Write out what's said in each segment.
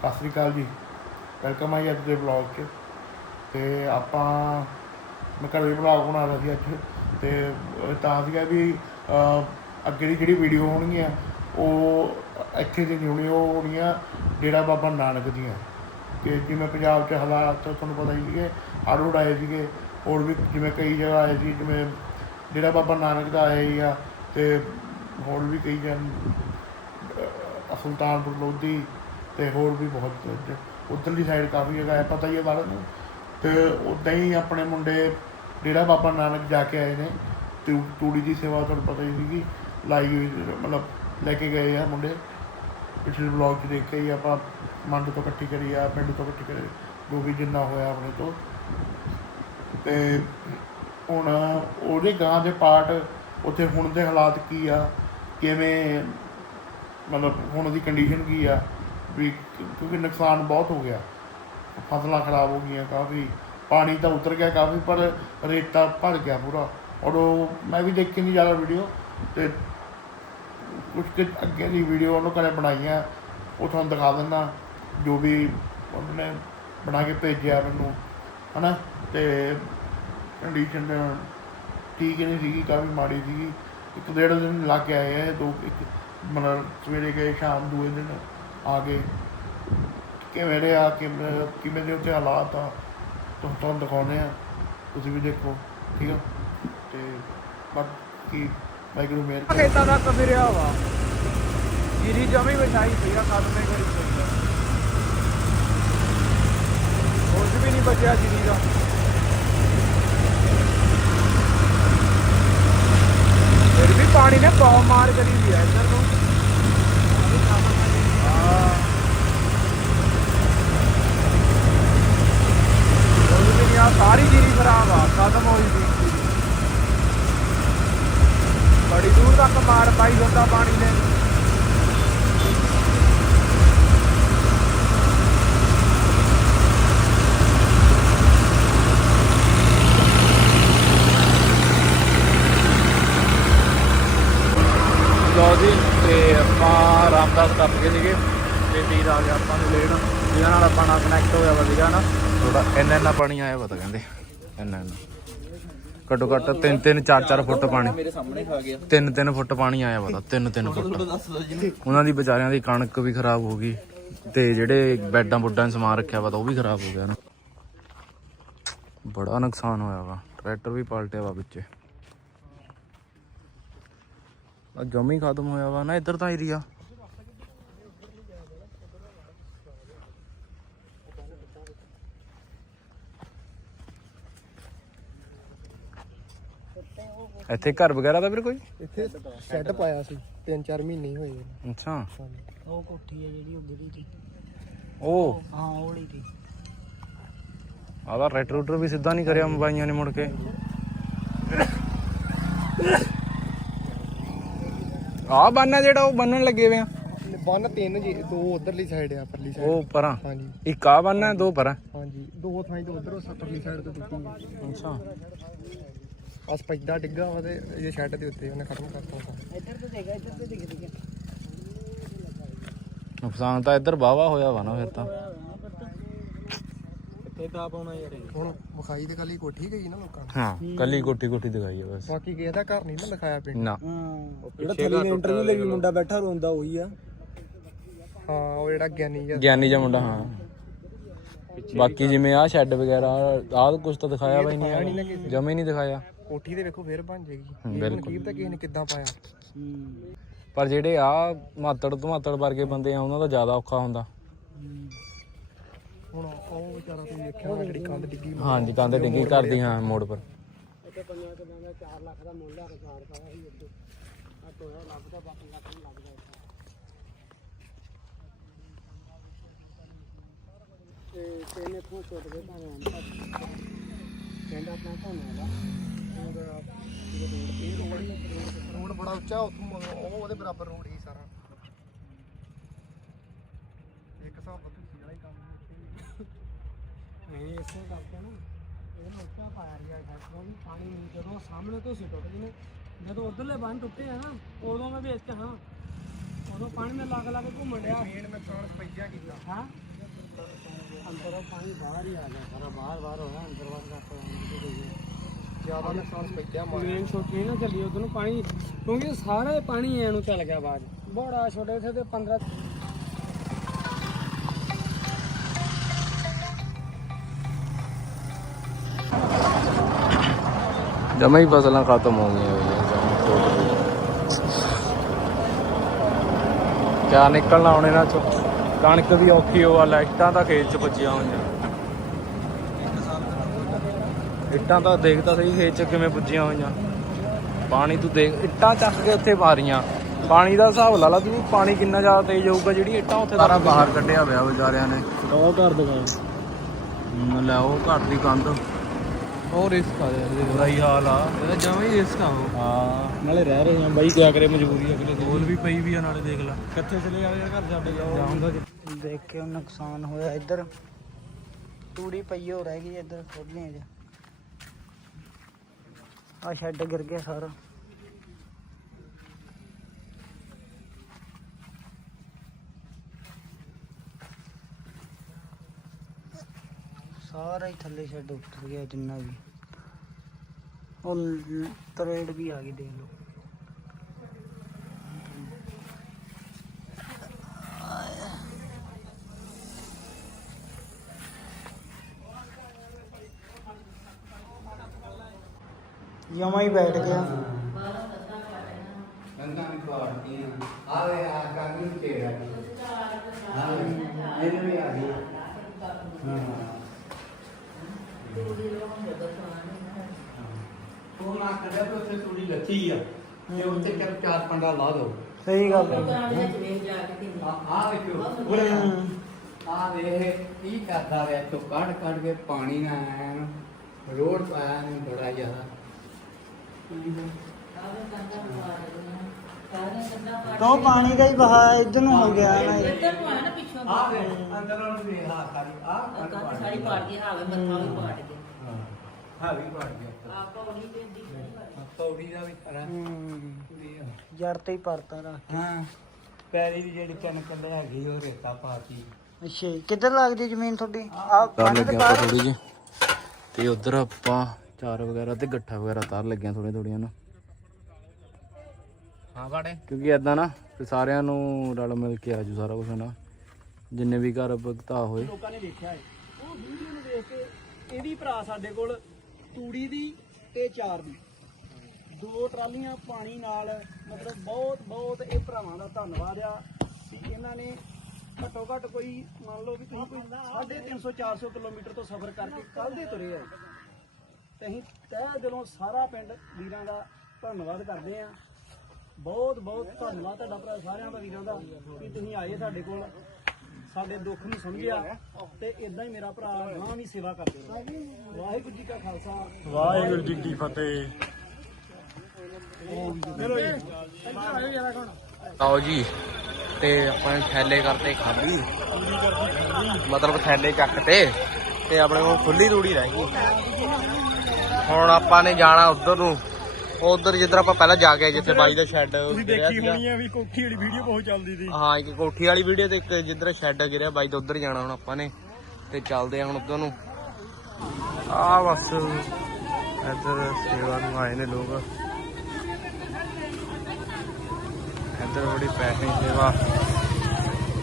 ਸਤਿ ਸ੍ਰੀ ਅਕਾਲ ਜੀ। ਵੈਲਕਮ ਹੈ ਜੀ ਅੱਜ ਦੇ ਵਲੌਗ 'ਚ। ਤੇ ਆਪਾਂ, ਮੈਂ ਘਰੇ ਵਲੌਗ ਬਣਾ ਰਿਹਾ ਸੀ ਅੱਜ। ਤੇ ਤਾਂ ਸੀਗਾ ਵੀ ਅੱਗੇ ਦੀ ਜਿਹੜੀ ਵੀਡੀਓ ਹੋਣੀ ਆ ਉਹ ਇੱਥੇ ਦੀ ਹੋਣੀ, ਉਹ ਹੋਣੀਆਂ ਡੇਰਾ ਬਾਬਾ ਨਾਨਕ ਦੀਆਂ। ਕਿ ਜਿਵੇਂ ਪੰਜਾਬ 'ਚ ਹਾਲਾਤ ਤੁਹਾਨੂੰ ਪਤਾ ਹੀ ਸੀਗੇ ਹੜ੍ਹ ਆਏ ਸੀਗੇ। ਹੋਰ ਵੀ ਜਿਵੇਂ ਕਈ ਜਗ੍ਹਾ ਆਏ ਸੀ, ਜਿਵੇਂ ਡੇਰਾ ਬਾਬਾ ਨਾਨਕ ਦਾ ਆਇਆ ਹੀ ਆ, ਤੇ ਹੋਰ ਵੀ ਕਈ ਜਨ ਸੁਲਤਾਨਪੁਰ ਲੋਧੀ ਤੇ ਹੋਰ ਵੀ ਬਹੁਤ ਕੁਝ। ਉੱਧਰਲੀ ਸਾਈਡ ਕਾਫੀ ਜਗ੍ਹਾ ਹੈ ਪਤਾ ਹੀ ਹੈ ਸਾਰਿਆਂ ਨੂੰ ਤੇ ਉਦਾਂ ਹੀ ਆਪਣੇ ਮੁੰਡੇ, ਡੇਰਾ ਬਾਬਾ ਨਾਨਕ ਜਾ ਕੇ ਆਏ ਨੇ, ਤੂ- ਤੂੜੀ ਦੀ ਸੇਵਾ ਤੁਹਾਨੂੰ ਪਤਾ ਹੀ ਸੀਗੀ, ਲਾਈ ਹੋਈ ਮਤਲਬ ਲੈ ਕੇ ਗਏ ਆ ਮੁੰਡੇ ਪਿਛਲੇ ਵਲੌਗ 'ਚ ਦੇਖਿਆ ਹੀ, ਆਪਾਂ ਮੰਡ ਤੋਂ ਇਕੱਠੀ ਕਰੀ ਆ, ਪਿੰਡ ਤੋਂ ਇਕੱਠੀ ਕਰੀ ਜੋ ਵੀ ਜਿੰਨਾ ਹੋਇਆ ਆਪਣੇ ਤੋਂ ਤੇ ਹੁਣ ਉਹਦੇ ਗਾਂ ਦੇ ਪਾਰਟ ਉੱਥੇ ਹੁਣ ਦੇ ਹਾਲਾਤ ਕੀ ਆ, ਕਿਵੇਂ, ਮਤਲਬ ਹੁਣ ਦੀ ਕੰਡੀਸ਼ਨ ਕੀ ਆ ਵੀ ਕਿਉਂਕਿ ਨੁਕਸਾਨ ਬਹੁਤ ਹੋ ਗਿਆ। ਫਸਲਾਂ ਖਰਾਬ ਹੋ ਗਈਆਂ ਕਾਫੀ, ਪਾਣੀ ਤਾਂ ਉਤਰ ਗਿਆ ਕਾਫੀ, ਪਰ ਰੇਤਾ ਭਰ ਗਿਆ ਪੂਰਾ। ਔਰ ਉਹ ਮੈਂ ਵੀ ਦੇਖੀ ਨਹੀਂ ਜ਼ਿਆਦਾ ਵੀਡੀਓ ਤੇ ਕੁਝ ਕੁ ਅੱਗੇ ਦੀ ਵੀਡੀਓ ਉਹਨੂੰ ਕਨੇ ਬਣਾਈਆਂ। ਉਹ ਤੁਹਾਨੂੰ ਦਿਖਾ ਦਿੰਦਾ, ਜੋ ਵੀ ਉਹਨੇ ਬਣਾ ਕੇ ਭੇਜਿਆ ਮੈਨੂੰ, ਹਨਾ? ਤੇ ਕੰਡੀਸ਼ਨ ਠੀਕ ਨਹੀਂ ਸੀਗੀ, ਕਾਫੀ ਮਾੜੀ ਸੀਗੀ। ਇੱਕ ਡੇਢ ਦਿਨ ਲੱਗ ਕੇ ਆਏ ਆ ਦੋ, ਇੱਕ ਮਤਲਬ ਸਵੇਰੇ ਗਏ, ਸ਼ਾਮ ਦੂਏ ਦਿਨ। ਆ ਗਏ ਕਿਵੇਂ ਰਿਹਾ ਕਿਵੇਂ ਕਿਵੇਂ ਦੇ ਉੱਤੇ ਹਾਲਾਤ ਆ ਤੁਹਾਨੂੰ ਤੁਹਾਨੂੰ ਦਿਖਾਉਂਦੇ ਆ, ਤੁਸੀਂ ਵੀ ਦੇਖੋ, ਠੀਕ ਆ? ਤੇ ਬਾਕੀ ਵਾਹਿਗੁਰੂ ਮਿਹਰ ਕਰੇ। ਖੇਤਾਂ ਦਾ ਕਫਿਰਿਆ ਵਾ। ਜੀਰੀ ਜਮੀ ਵਿਛਾਈ ਪਈ ਆ ਕਦਮੇ ਕਰੀ ਪਈ ਕੁਝ ਵੀ ਨਹੀਂ ਬਚਿਆ ਜੀਰੀ ਦਾ। ਫਿਰ ਵੀ ਪਾਣੀ ਨੇ ਬਹੁਤ ਮਾਰ ਕਰੀ ਵੀ ਆ ਇੱਧਰ ਨੂੰ ਹਾਂ ਕੁਝ ਵੀ ਨਹੀਂ ਆ ਸਾਰੀ ਜੀਰੀ ਖਰਾਬ ਆ ਖਤਮ ਹੋਈ ਵੀ ਬੜੀ ਦੂਰ ਤੱਕ ਮਾਰ ਪਾਈ ਹੁੰਦਾ ਪਾਣੀ ਨੇ ਲੋ ਜੀ ਤੇ ਆਪਾਂ ਰਾਮਦਾਸ ਟੱਪ ਗਏ ਸੀਗੇ ਤੇ ਵੀਰ ਆ ਗਿਆ ਆਪਾਂ ਨੂੰ ਲੈਣ। ਜਿਹਦੇ ਨਾਲ ਆਪਾਂ ਨਾਲ ਕਨੈਕਟ ਹੋਇਆ ਵਾ ਸੀਗਾ ਨਾ। ਥੋੜਾ ਇੰਨਾ ਇੰਨਾ ਪਾਣੀ ਆਇਆ ਪਤਾ ਕਹਿੰਦੇ। ਇੰਨਾ ਇੰਨਾ। ਘੱਟੋ ਘੱਟ 3 3 4 4 ਫੁੱਟ ਪਾਣੀ। ਮੇਰੇ ਸਾਹਮਣੇ ਖਾ ਗਿਆ। 3 3 ਫੁੱਟ ਪਾਣੀ ਆਇਆ ਪਤਾ 3 3 ਫੁੱਟ। ਉਹਨਾਂ ਦੀ ਵਿਚਾਰਿਆਂ ਦੀ ਕਣਕ ਵੀ ਖਰਾਬ ਹੋ ਗਈ ਤੇ ਜਿਹੜੇ ਬੈੱਡਾਂ ਬੁੱਡਾਂ ਸਮਾਨ ਰੱਖਿਆ ਵਾ ਤਾਂ ਉਹ ਵੀ ਖਰਾਬ ਹੋ ਗਿਆ ਨਾ। ਬੜਾ ਨੁਕਸਾਨ ਹੋਇਆ ਵਾ ਟਰੈਕਟਰ ਵੀ ਪਲਟਿਆ ਵਾ ਵਿੱਚੇ ਆ ਜਮੀ ਖਤਮ ਹੋਇਆ ਵਾ ਨਾ ਇੱਧਰ ਤਾਂ ਏਰੀਆ ਇੱਥੇ ਘਰ ਵਗੈਰਾ ਦਾ ਵੀਰ ਕੋਈ ਇੱਥੇ ਸ਼ੈੱਡ ਪਾਇਆ ਸੀ 3-4 ਮਹੀਨੇ ਹੀ ਹੋਏ ਨੇ। ਅੱਛਾ ਉਹ ਕੋਠੀ ਹੈ ਜਿਹੜੀ ਉਹ ਗਿਰੀ ਦੀ ਉਹ ਹਾਂ ਉਹਲੀ ਦੀ ਆਦਾ ਰੈਟ ਰੂਟਰ ਵੀ ਸਿੱਧਾ ਨਹੀਂ ਕਰਿਆ ਮੋਬਾਈਆਂ ਨੇ ਮੁੜ ਕੇ ਆ ਬੰਨਾ ਜਿਹੜਾ ਉਹ ਬੰਨਣ ਲੱਗੇ ਵੇ ਆ। ਬੰਨ ਤਿੰਨ ਜੀ ਦੋ ਉਧਰਲੀ ਸਾਈਡ ਆ ਪਰਲੀ ਸਾਈਡ ਉਹ ਪਰਾਂ ਹਾਂਜੀ। ਇੱਕ ਆ ਬੰਨਾ ਦੋ ਪਰਾਂ ਹਾਂਜੀ ਦੋ ਥਾਈਂ ਤੋਂ ਉਧਰੋਂ ਪਰਲੀ ਸਾਈਡ ਤੋਂ ਟੁੱਟੀ ਅੱਛਾ। ਬਸ ਪੈਦਾ ਡਿੱਗਾ ਵਾ ਤੇ ਇਹ ਸ਼ੈੱਡ ਦੇ ਉੱਤੇ ਉਹਨੇ ਖਤਮ ਕਰਤਾ। ਇੱਧਰ ਤੇ ਦੇਖਾ ਇੱਧਰ ਤੇ ਦਿਖ ਹੈ ਨੁਕਸਾਨ ਤਾਂ ਇੱਧਰ ਵਾਵਾ ਹੋਇਆ ਵਾ ਨਾ ਫਿਰ ਤਾਂ। ਕਿੱਥੇ ਦਾ ਪਾਉਣਾ ਯਾਰ ਹੁਣ ਵਿਖਾਈ ਤੇ ਕੱਲੀ ਕੋਠੀ ਗਈ ਨਾ ਲੋਕਾਂ ਨੂੰ। ਹਾਂ ਕੱਲੀ ਕੋਠੀ ਕੋਠੀ ਦਿਖਾਈ ਆ ਬਸ। ਬਾਕੀ ਕਿਸੇ ਦਾ ਘਰ ਨਹੀਂ ਨਾ ਦਿਖਾਇਆ ਪਿੰਡ। ਨਾ। ਹਾਂ। ਜਿਹੜਾ ਥੱਲੇ ਇੰਟਰਵਿਊ ਲਈ ਮੁੰਡਾ ਬੈਠਾ ਰੋਂਦਾ ਉਹੀ ਆ। ਹਾਂ ਉਹ ਜਿਹੜਾ ਗਿਆਨੀ ਜਿਹਾ। ਗਿਆਨੀ ਜਿਹਾ ਮੁੰਡਾ ਹਾਂ। ਬਾਕੀ ਜਿਵੇਂ ਆ ਸ਼ੈੱਡ ਵਗੈਰਾ ਆਹ ਕੁਝ ਤਾਂ ਦਿਖਾਇਆ ਹੀ ਨਹੀਂ ਜਮੇ ਨਹੀਂ ਦਿਖਾਇਆ। ਕੋਠੀ ਤੇ ਵੇਖੋ ਫੇਰ ਬਣ ਜੇਗੀ ਬਿਲਕੁਲ। ਤਾਂ ਕਿਸੇ ਨੇ ਕਿੱਦਾਂ ਪਾਇਆ? ਪਰ ਜਿਹੜੇ ਆ ਮਾਤੜ ਧਮਾਤੜ ਵਰਗੇ ਬੰਦੇ ਆ ਉਹਨਾਂ ਦਾ ਜ਼ਿਆਦਾ ਔਖਾ ਹੁੰਦਾ। ਹੁਣ ਉਹ ਵਿਚਾਰਾ ਤੁਸੀਂ ਵੇਖਿਆ ਹੋਣਾ ਜਿਹੜੀ ਕੰਧ ਡਿੱਗੀ ਹਾਂਜੀ ਕੰਧ ਡਿੱਗੀ ਕਰਦੀ ਹਾਂ ਮੋੜ ਪਰ। ਇੱਥੇ ਪੰਜਾਂ ਕਿਦਾਂ ਦਾ 4 ਲੱਖ ਦਾ ਮੁੱਲ ਆ ਰਕਾਰ ਪਾਇਆ ਸੀ ਉੱਤੇ ਆ ਟੋਇਆ ਲੱਭਦਾ ਬਾਕੀ ਲੱਖ ਨਹੀਂ ਲੱਗਦਾ ਤੇ ਤਿੰਨ ਇੱਥੋਂ ਛੁੱਟ ਗਏ ਭਾਵੇਂ ਹੁਣ ਤੱਕ। ਪਿੰਡ ਆਪਣਾ ਧੋਨੇ ਦਾ ਇਹ ਰੋਡ ਰੋਡ ਬੜਾ ਉੱਚਾ ਉੱਥੋਂ ਉਹ ਉਹਦੇ ਬਰਾਬਰ ਰੋਡ ਹੀ ਸਾਰਾ। ਇੱਕ ਹਿਸਾਬ ਤੋਂ ਤੁਸੀਂ ਵਾਲਾ ਹੀ ਕੰਮ ਨਹੀਂ ਇਸੇ ਕਰਕੇ ਨਾ ਇਹ ਮੋਟਾ ਪਾਇਆ ਗਿਆ ਹੈ। ਵੀ ਪਾਣੀ ਜਦੋਂ ਸਾਹਮਣੇ ਤੋਂ ਸੀ ਟੁੱਟ ਗਈ ਨੇ ਜਦੋਂ ਉਧਰਲੇ ਬੰਨ ਟੁੱਟੇ ਆ ਨਾ ਉਦੋਂ ਮੈਂ ਵੇਖ ਕੇ ਹਾਂ ਉਦੋਂ ਪਾਣੀ ਨੇ ਲੱਗ ਲੱਗ ਘੁੰਮਣ ਡਿਆ। ਮੇਨ ਨੁਕਸਾਨ ਸਪੈਜਾ ਕੀਤਾ। ਹਾਂ? ਅੰਦਰ ਪਾਣੀ ਬਾਹਰ ਹੀ ਆ ਗਿਆ ਸਾਰਾ ਬਾਹਰ ਬਾਹਰ ਹੋਇਆ ਅੰਦਰ ਬਾਹਰ ਕਰਤਾ ਜ਼ਿਆਦਾ ਨੁਕਸਾਨ ਪੈਂਦਾ ਮੇਨ ਛੋਟੀ ਨਾ ਚੱਲੀ ਉਧਰ ਨੂੰ ਪਾਣੀ ਕਿਉਂਕਿ ਸਾਰਾ ਪਾਣੀ ਐ ਨੂੰ ਚੱਲ ਗਿਆ ਬਾਅਦ। ਬੜਾ ਛੋਟੇ ਇੱਥੇ ਤੇ 15 ਖਤਮ ਹੋ ਗਈਆਂ ਹੋਈਆਂ ਜਮਾਂ totally। ਕਿਆ ਨਿਕਲਣਾ ਹੁਣ ਇਹਨਾਂ ਚੋਂ ਕਣਕ ਵੀ ਔਖੀ ਹੋਆ ਲਾਈਟਾਂ ਤਾਂ ਖੇਤ ਚ ਵੱਜੀਆਂ ਹੋਈਆਂ ਇੱਟਾਂ ਤਾਂ ਦੇਖਦਾ ਸਹੀ ਖੇਤ ਚ ਕਿਵੇਂ ਵੱਜੀਆਂ ਹੋਈਆਂ ਪਾਣੀ ਤੂੰ ਦੇਖ ਇੱਟਾਂ ਚੱਕ ਕੇ ਉੱਥੇ ਮਾਰੀਆਂ ਪਾਣੀ ਦਾ ਹਿਸਾਬ ਲਾ ਲਾ ਤੂੰ ਪਾਣੀ ਕਿੰਨਾ ਜ਼ਿਆਦਾ ਤੇਜ਼ ਹੋਊਗਾ ਜਿਹੜੀ ਇੱਟਾਂ ਉੱਥੇ ਸਾਰਾ ਬਾਹਰ ਕੱਢਿਆ ਹੋਇਆ ਵਿਚਾਰਿਆਂ ਨੇ ਉਹ ਘਰ ਦਿਖਾਓ ਲੈ ਉਹ ਘਰ ਦੀ ਕੰਧ ਉਹ ਰਿਸਕ ਆ ਰਿਹਾ ਬੁਰਾ ਹੀ ਹਾਲ ਆ। ਇਹਦਾ ਜਮਾਂ ਹੀ ਰਿਸਕ ਆ ਉਹ। ਹਾਂ ਨਾਲੇ ਰਹਿ ਰਹੇ ਆ ਬਾਈ ਕਿਆ ਕਰੇ ਮਜਬੂਰੀ ਅਗਲੇ ਦੀ ਬੋਲ ਵੀ ਪਈ ਵੀ ਆ ਨਾਲੇ ਦੇਖ ਲੈ। ਕਿੱਥੇ ਚਲੇ ਜਾਵੇ ਘਰ ਛੱਡ ਜਾਓ ਜਾਊਂਗਾ ਦੇਖ ਕੇ ਉਹ ਨੁਕਸਾਨ ਹੋਇਆ ਇੱਧਰ। ਤੂੜੀ ਪਈ ਹੋ ਰਹਿ ਗਈ ਇੱਧਰ ਆ ਸ਼ੈੱਡ ਗਿਰ ਗਿਆ ਸਾਰਾ। ਸਾਰਾ ਹੀ ਥੱਲੇ ਸ਼ੈੱਡ ਉੱਤਰ ਗਿਆ ਜਿੰਨਾ ਵੀ। ਉਹ ਤਰੇੜ ਵੀ ਆ ਗਈ ਦੇਖ ਲਓ। ਜਮਾ ਹੀ ਬੈਠ ਗਿਆ। ਆਵੇ ਆ ਕਾਨੀ ਤੇਰਾ। ਆਵੇ ਇਹਨੂੰ ਵੀ ਆ ਗਈ। ਨਾ ਕਦੇ ਤੋਂ ਉੱਥੇ ਥੋੜੀ ਲੱਥੀ ਆ। ਤੇ ਉੱਤੇ ਚੱਲ ਚਾਰ ਪੰਡਾ ਲਾ ਦੋ। ਸਹੀ ਗੱਲ ਹੈ ਆ ਆ ਵੇਖੋ ਉਰੇ ਆ। ਵੇਖ ਕੀ ਕਰਦਾ ਰਿਹਾ ਤੋ? ਕੱਢ ਕੱਢ ਕੇ ਪਾਣੀ ਨਾ ਆਇਆ। ਨੂੰ ਰੋਡ ਤੋਂ ਆਇਆ ਨੂੰ ਬੜਾ ਜ਼ਿਆਦਾ। ਤਾਂ। ਪਾਣੀ ਦਾ ਹੀ ਬਹਾ ਇੱਧਰ ਨੂੰ ਹੋ ਗਿਆ ਨਾ ਇਹ। ਆ ਵੇ ਅੰਦਰੋਂ ਨੂੰ ਵੇਖ ਆ ਸਾਰੀ ਆ ਸਾਰੀ ਪਾੜ ਕੇ ਹਾਵੇ ਮੱਥਾ ਵੀ ਪਾੜ ਹਾਂ ਵੀ ਪਾੜ ਗਿਆ ਆ ਪੌੜੀ ਤੇ ਦੀ ਪੌੜੀ ਦਾ ਵੀ ਕਰਾਂ। ਹੂੰ। ਜੜ ਤੇ ਹੀ ਪਰਤਾ ਰੱਖ ਹਾਂ ਪੈਰੀ ਦੀ ਜਿਹੜੀ ਕਣਕ ਲੈ ਹੈਗੀ ਉਹ ਰੇਤਾ ਪਾਤੀ ਅੱਛਾ ਜੀ। ਕਿੱਧਰ ਲੱਗਦੀ ਜ਼ਮੀਨ ਤੁਹਾਡੀ? ਆ ਤਾਰ ਪਾਣੀ ਲੱਗਿਆ ਦੇ ਆਪਾਂ ਪਾਰ ਥੋੜੀ ਜਿਹੀ। ਤੇ ਉਧਰ ਆਪਾਂ ਚਾਰ ਵਗੈਰਾ ਤੇ ਗੱਠਾ ਵਗੈਰਾ ਤਾਰ ਲੱਗਿਆ ਥੋੜੀਆਂ ਥੋੜੀਆਂ ਨਾ। ਹਾਂ ਬਾੜੇ। ਕਿਉਂਕਿ ਐਦਾਂ ਨਾ ਤੇ ਸਾਰਿਆਂ ਨੂੰ ਰਲ ਮਿਲ ਕੇ ਆਜੂ ਸਾਰਾ ਕੁਝ ਨਾ ਜਿੰਨੇ ਵੀ ਘਰ ਭਗਤਾ ਹੋਏ। ਲੋਕਾਂ ਨੇ ਵੇਖਿਆ ਹੈ ਉਹ ਵੀਡੀਓ ਨੂੰ ਦੇਖ ਕੇ ਇਹ ਵੀ ਭਰਾ ਸਾਡੇ ਕੋਲ ਤੂੜੀ ਦੀ ਤੇ ਚਾਰ ਦੀ। ਦੋ ਟਰਾਲੀਆਂ ਪਾਣੀ ਨਾਲ, ਮਤਲਬ ਬਹੁਤ ਬਹੁਤ ਇਹ ਭਰਾਵਾਂ ਦਾ ਧੰਨਵਾਦ ਆ ਵੀ ਇਹਨਾਂ ਨੇ ਘੱਟੋ ਘੱਟ ਕੋਈ, ਮੰਨ ਲਓ ਵੀ ਤੁਸੀਂ ਕੋਈ 350 400 ਕਿਲੋਮੀਟਰ ਤੋਂ ਸਫ਼ਰ ਕਰਕੇ ਕੱਲ ਦੇ ਤੁਰੇ ਆ ਤੇ ਅਸੀਂ ਤਹਿ ਦਿਲੋਂ ਸਾਰਾ ਪਿੰਡ ਵੀਰਾਂ ਦਾ ਧੰਨਵਾਦ ਕਰਦੇ ਆ ਬਹੁਤ ਬਹੁਤ ਧੰਨਵਾਦ ਤੁਹਾਡਾ ਭਰਾ ਸਾਰਿਆਂ ਦਾ ਵੀਰਾਂ ਦਾ ਕਿ ਤੁਸੀਂ ਆਏ ਸਾਡੇ ਕੋਲ। ਸਾਡੇ ਦੁੱਖ ਨੂੰ ਸਮਝਿਆ ਤੇ ਇਦਾਂ ਹੀ ਮੇਰਾ ਭਰਾ ਗਾਂ ਵੀ ਸੇਵਾ ਕਰਦੇ ਰਹੇ। ਵਾਹਿਗੁਰੂ ਜੀ ਕਾ ਖਾਲਸਾ। ਵਾਹਿਗੁਰੂ ਜੀ ਕੀ ਫਤਿਹ। ਆਓ ਜੀ। ਤੇ ਆਪਾਂ ਨੇ ਥੈਲੇ ਕਰਤੇ ਖਾਲੀ ਮਤਲਬ ਥੈਲੇ ਚੱਕਤੇ ਤੇ ਆਪਣੇ ਕੋਲ ਖੁੱਲੀ ਰੂੜੀ ਰਹਿ ਗਈ। ਹੁਣ ਆਪਾਂ ਨੇ ਜਾਣਾ ਉਧਰ ਨੂੰ। ਉਧਰ ਜਿੱਧਰ ਆਪਾਂ ਪਹਿਲਾਂ ਜਾ ਕੇ ਆਏ, ਜਿੱਥੇ ਬਾਈ ਦਾ ਸ਼ੈੱਡ ਦੇਖੀ ਹੋਣੀ ਆ ਵੀ ਕੋਠੀ ਵਾਲੀ ਵੀਡੀਓ ਬਹੁਤ ਚੱਲਦੀ ਸੀ। ਹਾਂ ਇੱਕ ਕੋਠੀ ਵਾਲੀ ਵੀਡੀਓ ਤੇ ਇੱਕ ਜਿੱਧਰ ਸ਼ੈੱਡ ਗਿਰਿਆ ਬਾਈ ਦਾ ਉਧਰ ਜਾਣਾ ਹੁਣ ਆਪਾਂ ਨੇ। ਤੇ ਚੱਲਦੇ ਆ ਹੁਣ ਉਧਰ ਨੂੰ। ਆ ਬਸ ਇੱਧਰ ਸੇਵਾ ਨੂੰ ਆਏ ਨੇ ਲੋਕ। ਇੱਧਰ ਬੜੀ ਪੈਸੇ ਦੀ ਸੇਵਾ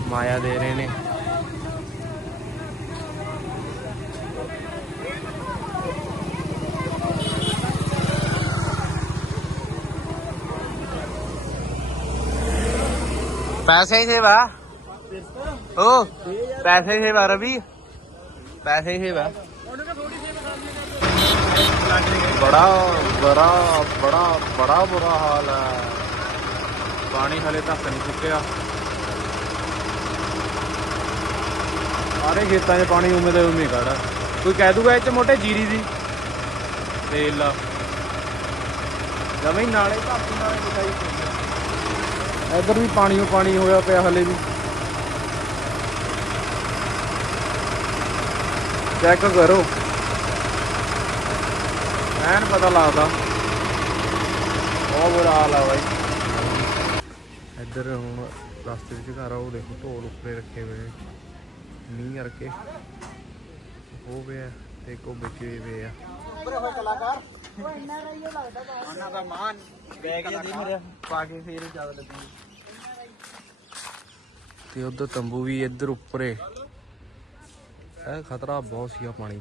ਮਾਇਆ ਦੇ ਰਹੇ ਨੇ। ਪੈਸੇ ਦੀ ਸੇਵਾ। ਓ ਪੈਸੇ ਦੀ ਸੇਵਾ ਰਵੀ। ਪੈਸੇ ਦੀ ਸੇਵਾ। ਬੜਾ ਬੜਾ ਬੜਾ ਬੜਾ ਬੁਰਾ ਹਾਲ ਹੈ। ਪਾਣੀ ਹਲੇ ਤੱਕ ਨਹੀਂ ਸੁੱਕਿਆ ਸਾਰੇ ਖੇਤਾਂ 'ਚ ਪਾਣੀ ਉਵੇਂ ਦੇ ਉਵੇਂ ਖੜਾ ਕੋਈ ਕਹਿ ਦੂਗਾ ਇਹ 'ਚ ਮੋਟੇ ਜੀਰੀ ਦੀ? ਤੇਲ ਜਮੇ ਨਾਲੇ ਧਰਤੀ ਨਾਲੇ ਦਿਖਾਈ ਇੱਧਰ ਵੀ ਪਾਣੀ ਓ ਪਾਣੀ ਹੋਇਆ ਪਿਆ ਹਲੇ ਵੀ। ਚੈੱਕ ਕਰੋ। ਐਨ ਪਤਾ ਲੱਗਦਾ। ਬਹੁਤ ਬੁਰਾ ਹਾਲ ਆ ਬਾਈ। ਇੱਧਰ ਹੁਣ ਰਸਤੇ ਵਿੱਚ ਘਰ ਆ, ਉਹ ਦੇਖੋ ਢੋਲ ਉੱਪਰੇ ਰੱਖੇ ਹੋਏ ਮੀਂਹ ਕਰਕੇ। ਹੋ ਗਿਆ ਤੇ ਕੋ ਵਿਚੇ ਵੇ ਆ ਉਹਨਾਂ ਦਾ ਮਾਨ ਬੈਗ ਜੇ ਦੇ ਮੇਰੇ। ਪਾ ਕੇ ਫੇਰ ਜ਼ਿਆਦਾ ਲੱਗੂਗੀ ਤੇ ਉਧਰ ਤੰਬੂ ਵੀ ਇੱਧਰ ਉੱਪਰੇ। ਇਹ ਖਤਰਾ ਬਹੁਤ ਸੀਗਾ ਪਾਣੀ।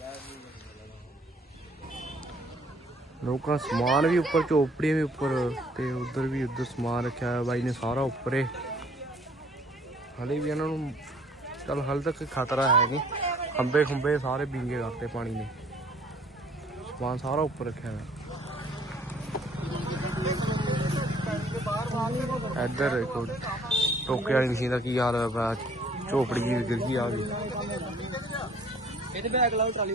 ਦਾ ਲੋਕਾਂ ਸਮਾਨ ਵੀ ਉੱਪਰ ਝੋਪੜੀਆਂ ਵੀ ਉੱਪਰ ਤੇ ਉਧਰ ਵੀ ਉਧਰ ਸਮਾਨ ਰੱਖਿਆ ਹੋਇਆ ਬਾਈ ਨੇ ਸਾਰਾ ਉੱਪਰੇ। ਹਲੇ ਵੀ ਇਹਨਾਂ ਨੂੰ ਚਲ ਹਾਲੇ ਤੱਕ ਖਤਰਾ ਹੈ ਨਹੀਂ। ਖੰਬੇ ਖੰਬੇ ਸਾਰੇ ਵਿੰਗੇ ਕਰਤੇ ਪਾਣੀ ਨੇ। ਸਮਾਨ ਸਾਰਾ ਉੱਪਰ ਰੱਖਿਆ ਹੋਇਆ। ਇੱਧਰ ਦੇਖੋ, ਟੋਕੇ ਵਾਲੀ ਮਸ਼ੀਨ ਦਾ ਕੀ ਹਾਲ ਹੋਇਆ ਝੋਪੜੀ ਜੀ ਗਿਰ ਗਈ ਆ ਗਈ।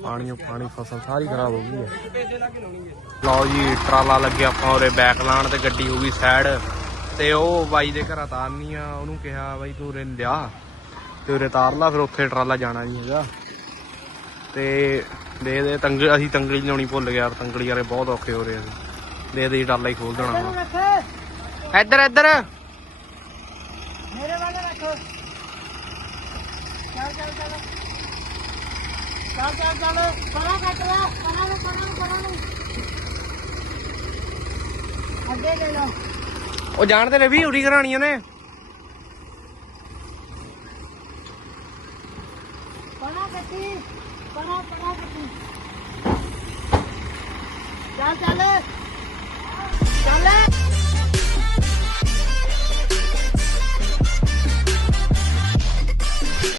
ਪਾਣੀ ਪਾਣੀ ਫਸਲ ਸਾਰੀ ਖਰਾਬ ਹੋ ਗਈ ਹੈ। ਲਓ ਜੀ, ਟਰਾਲਾ ਲੱਗਿਆ ਆਪਾਂ ਉਰੇ ਬੈਕ ਲਾਣ ਤੇ ਗੱਡੀ ਹੋ ਗਈ ਸਾਈਡ ਤੇ ਉਹ ਬਾਈ ਦੇ ਘਰਾਂ ਤਾਰਨੀ ਆ, ਉਹਨੂੰ ਕਿਹਾ ਬਾਈ ਤੂੰ ਉਰੇ ਲਿਆ। ਤੇ ਉਰੇ ਤਾਰ ਲਾ ਫਿਰ ਉੱਥੇ ਟਰਾਲਾ ਜਾਣਾ ਨਹੀਂ ਹੈਗਾ। ਤੇ ਦੇ ਦੇ ਤੰਗ, ਅਸੀਂ ਤੰਗੜੀ ਲਾਉਣੀ ਭੁੱਲ ਗਏ ਤੰਗੜੀ ਵਾਲੇ ਬਹੁਤ ਔਖੇ ਹੋ ਰਹੇ ਅਸੀਂ ਦੇ ਦੇ ਟਰਾਲਾ ਹੀ ਖੋਲ ਦੇਣਾ ਇੱਧਰ ਇੱਧਰ। ਮੇਰੇ ਵਾਲੇ ਰੱਖੋ। ਚੱਲ ਚੱਲ ਚੱਲ। ਚੱਲ ਚੱਲ ਚੱਲ। ਪਰਾਂ ਕੱਟ ਲੈ, ਪਰਾਂ ਨੂੰ ਪਰਾਂ ਨੂੰ ਪਰਾਂ ਨੂੰ। ਅੱਗੇ ਲੈ ਲਓ। ਉਹ ਜਾਣਦੇ ਨੇ ਵੀ ਉਰੀ ਕਰਾਣੀ ਉਹਨੇ। ਪਰਾਂ ਕੱਟੀ ਪਰਾਂ ਪਰਾਂ ਕੱਟੀ ਚੱਲ ਚੱਲ।